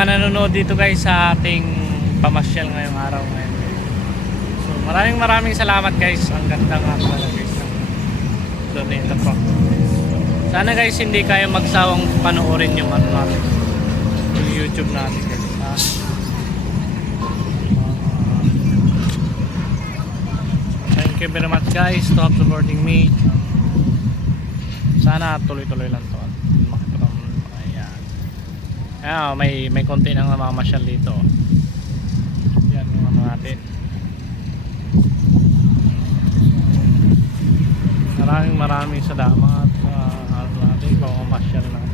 mga nanonood dito guys sa ating pamasyal ngayong araw ngayon. So maraming salamat guys. Ang ganda nga pala guys ng donate po. Sana guys hindi kayo magsawang panoorin yung ano natin, yung YouTube natin guys. Thank you very much guys to have supporting me. Sana tuloy-tuloy lang to. Ayan, may konti nang namamasyal dito. Yan yung ano natin. Maraming salamat sa natin pamamasyal natin.